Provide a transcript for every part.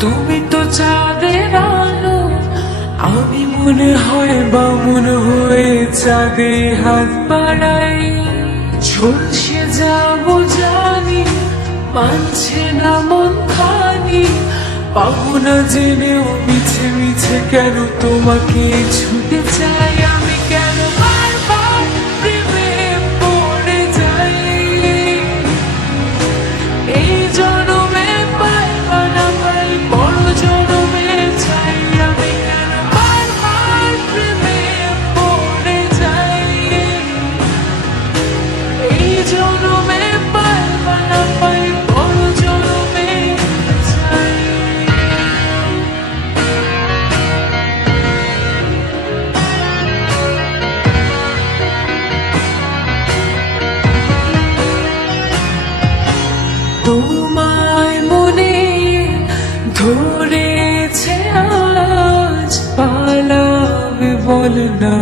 তুমি তো চাঁদের আলো, আমি মনে হয় বামুন হয়ে চাঁদে হাত বাড়াই। ঝলসে যাবো জানি, মানছে না মন খানি, পাবো না জেনেও মিছে মিছে কেন তোমাকে ছুটে চাই। আমি কেন বারবার প্রেমে পড়ে যাই, এই জনমে পাই বা না পাই বড় জনমে চাই। আমি কেন বারবার প্রেমে পড়ে যাই, এই জনমে পাই বা না পাই বড় জনমে চাই। তোমায় মনে ধরেছে আজ, পালাবে বল না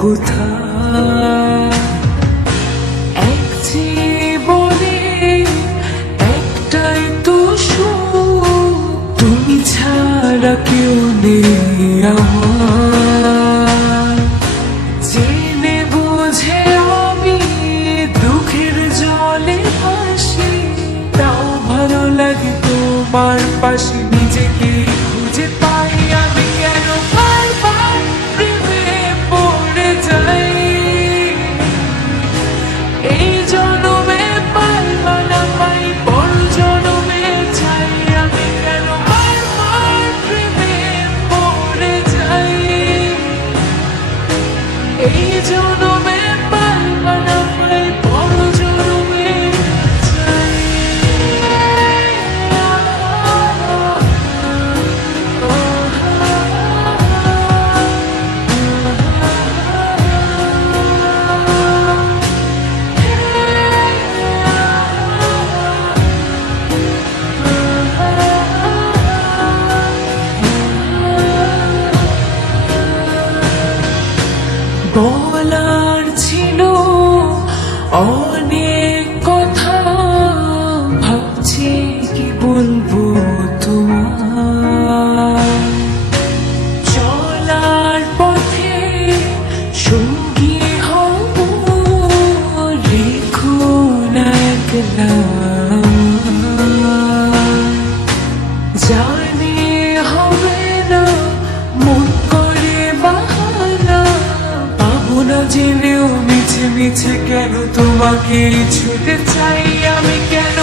কোথায়। এক জীবনে একটাই তো সুখ, তুমি ছাড়া কেউ নেই আমার। জেনে বুঝে আমি দুঃখের জলে ভাসি, তাও ভালো লাগে তোমার পাশে নিজেকে খুঁজে পাই। আমি কেন বারবার প্রেমে পড়ে যাই, এই জনমে পাই বা না পাই বড় জনমে চাই। আমি কেন বারবার প্রেমে পড়ে যাই, এই জনমে পাই বা না পাই বড় জনমে চাই। বলার ছিল অনেক কথা, ভাবছি কি বলবো তোমার। চলার পথে সঙ্গী হব, রেখো না একলা। জানি হবে না মন করে বাহানা, পাবো না জেনেও মিছে মিছে কেন তোমাকে ছুটে চাই। আমি কেন